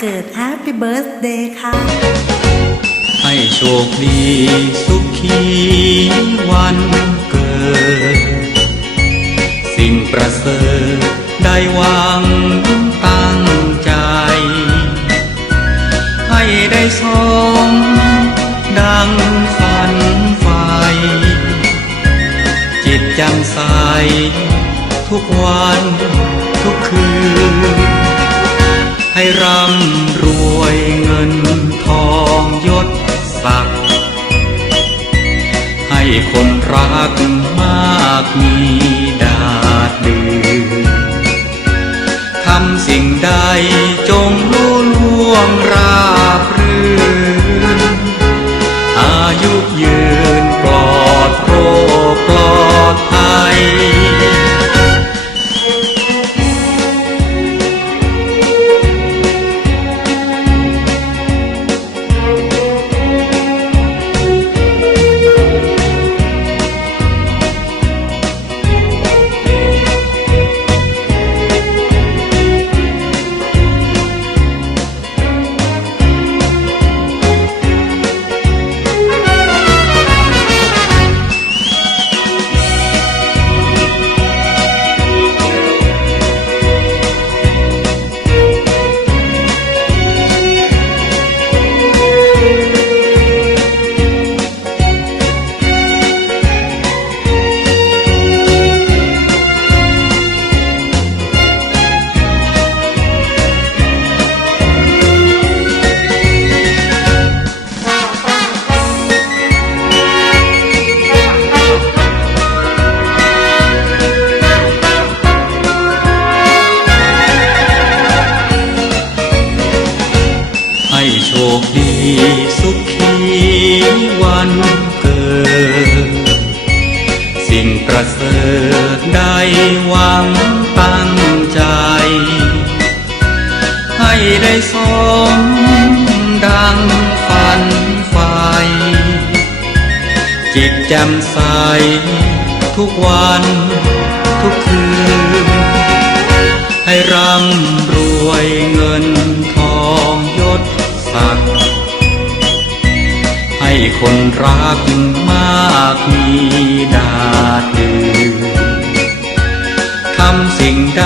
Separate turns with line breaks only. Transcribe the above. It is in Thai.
เกิด Happy Birthday ค่ะ
ให้โชคดีสุขีวันเกิด สิ่งประเสริฐได้หวังตั้งใจ ให้ได้สมดังฝันไฟจิตจำใสทุกวันทุกคืน ให้ร่ำรวยเงินทองยศศักดิ์ให้คนรักมากมีดาดดืนทำสิ่งใดจงรู้ล่วงราบรื่น ดีสุขีวันเกิด สิ่งประเสริฐได้หวังตั้งใจ ให้ได้สมดังฝันไฟจิตแจ่มใสทุกวันทุกคืน ให้ร่ำรวยเงิน คนรักมากมีดาดือทำสิ่งใด